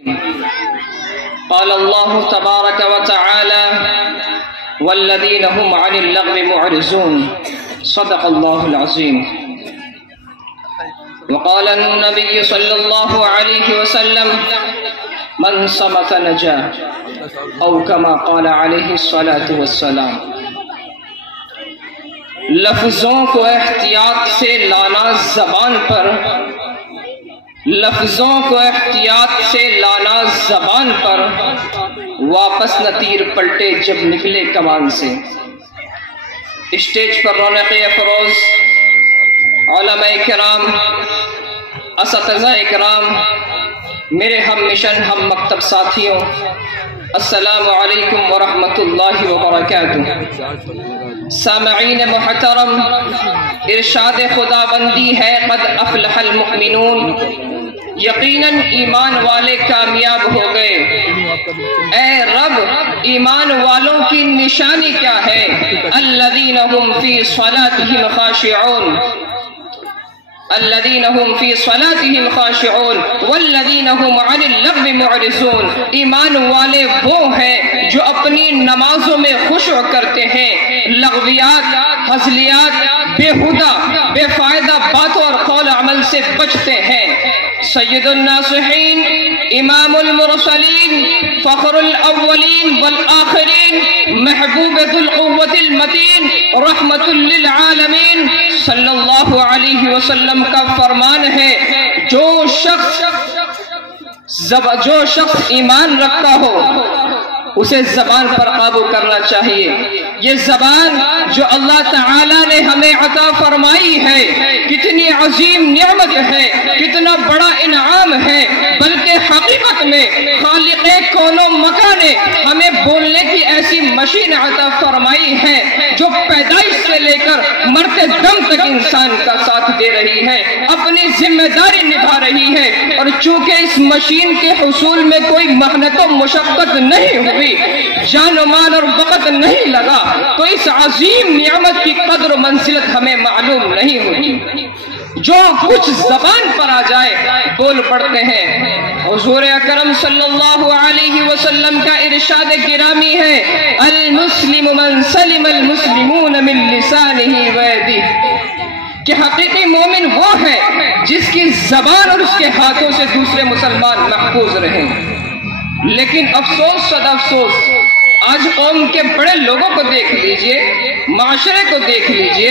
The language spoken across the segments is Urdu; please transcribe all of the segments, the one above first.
قال الله تبارك وتعالى والذين هم عن اللغو معرضون صدق الله العظيم. وقال النبي صلى الله عليه وسلم من صمت نجا او كما قال عليه الصلاة والسلام. لفظوں کو احتیاط سے لانا زبان پر، لفظوں کو احتیاط سے لانا زبان پر، واپس نہ تیر پلٹے جب نکلے کمان سے. اسٹیج پر رونق افروز علماء کرام، اساتذہ کرام، میرے ہم مشن ہم مکتب ساتھیوں، السلام علیکم ورحمۃ اللہ وبرکاتہ. سامعین محترم، ارشاد خدا بندی ہے قد افلح المؤمنون، یقیناً ایمان والے کامیاب ہو گئے. اے رب، ایمان والوں کی نشانی کیا ہے؟ الذین هم فی صلاتهم خاشعون، الذین هم فی صلاتهم خاشعون والذین هم عن اللغو معرضون. ایمان والے وہ ہیں جو اپنی نمازوں میں خشوع کرتے ہیں، لغویات، ہزلیات، بےہودہ بے فائدہ باتوں اور قول عمل سے بچتے ہیں. سید الناصحین، امام المرسلین، فخر الاولین والآخرین، محبوب ذو القوة المتین، رحمت للعالمین صلی اللہ علیہ وسلم کا فرمان ہے جو شخص ایمان رکھتا ہو اسے زبان پر قابو کرنا چاہیے. یہ زبان جو اللہ تعالیٰ نے ہمیں عطا فرمائی ہے کتنی عظیم نعمت ہے، کتنا بڑا انعام ہے، بلکہ حقیقت میں خالق کون و مکان نے ہمیں بولنے کی ایسی مشین عطا فرمائی ہے جو پیدائش سے لے کر مرتے دم تک انسان کا ساتھ دے رہی ہے، اپنی ذمہ داری نبھا رہی ہے. اور چونکہ اس مشین کے حصول میں کوئی محنت و مشقت نہیں ہوئی، جان و مال اور وقت نہیں لگا، تو اس عظیم نعمت کی قدر و منزلت ہمیں معلوم نہیں ہوتی. جو کچھ زبان پر آ جائے بول پڑتے ہیں. حضور اکرم صلی اللہ علیہ وسلم کا ارشاد گرامی ہے المسلم من سلم المسلمون من لسانہ ویدہ، کہ حقیقی مومن وہ ہے جس کی زبان اور اس کے ہاتھوں سے دوسرے مسلمان محفوظ رہیں. لیکن افسوس صد افسوس، آج قوم کے بڑے لوگوں کو دیکھ لیجئے، معاشرے کو دیکھ لیجئے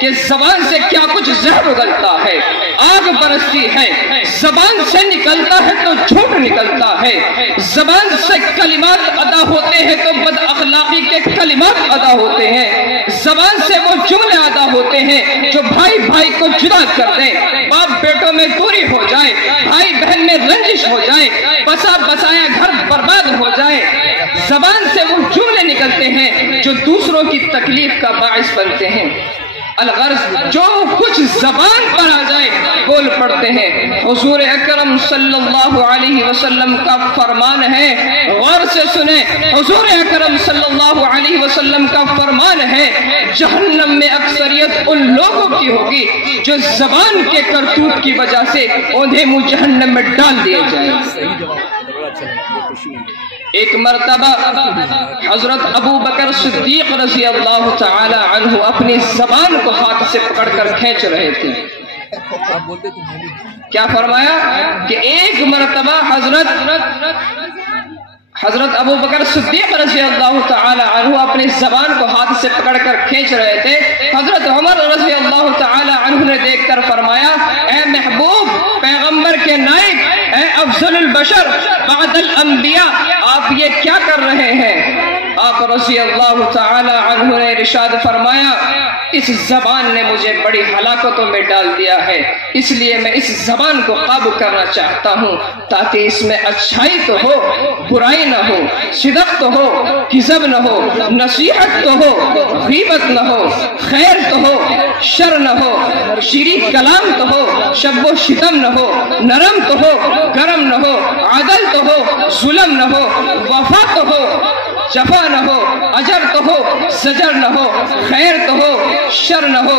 کہ زبان سے کیا کچھ زہر اگلتا ہے، آگ برستی ہے. زبان سے نکلتا ہے تو جھوٹ نکلتا ہے، زبان سے کلمات ادا ہوتے ہیں تو بد اخلاقی کے کلمات ادا ہوتے ہیں، زبان سے وہ جملے ادا ہوتے ہیں جو بھائی بھائی کو جدا کر دیں، باپ بیٹوں میں دوری ہو جائے، بھائی بہن میں رنجش ہو جائے، بسا بسایا گھر برباد ہو جائے. زبان سے وہ جملے نکلتے ہیں جو دوسروں کی تکلیف کا باعث بنتے ہیں. الغرض جو کچھ زبان پر آ جائے بول پڑتے ہیں. حضور اکرم صلی اللہ علیہ وسلم کا فرمان ہے، غور سے سنیں، حضور اکرم صلی اللہ علیہ وسلم کا فرمان ہے جہنم میں اکثریت ان لوگوں کی ہوگی جو زبان کے کرتوت کی وجہ سے انہیں منہ جہنم میں ڈال دیے جائیں. ایک مرتبہ حضرت ابو بکر صدیق رضی اللہ تعالی عنہ اپنی زبان کو ہاتھ سے پکڑ کر کھینچ رہے تھے. کیا فرمایا کہ ایک مرتبہ حضرت ابو بکر صدیق رضی اللہ تعالی عنہ اپنی زبان کو ہاتھ سے پکڑ کر کھینچ رہے تھے. حضرت عمر رضی اللہ تعالی عنہ نے دیکھ کر فرمایا اے محبوب پیغمبر کے نائب، اے افضل البشر بعد الانبیاء، آپ یہ کیا کر رہے ہیں؟ آپ رضی اللہ تعالی عنہ نے ارشاد فرمایا اس زبان نے مجھے بڑی ہلاکتوں میں ڈال دیا ہے، اس لیے میں اس زبان کو قابو کرنا چاہتا ہوں تاکہ اس میں اچھائی تو ہو، برائی نہ ہو، صدق تو ہو، کذب نہ ہو، نصیحت تو ہو، غیبت نہ ہو، خیر تو ہو، شر نہ ہو، شریف کلام تو ہو، شب و شتم نہ ہو، نرم تو ہو، گرم نہ ہو، عدل تو ہو، ظلم نہ ہو، وفا تو ہو، جفا نہ ہو، اجر تو ہو، زجر نہ ہو، خیر تو ہو، شر نہ ہو.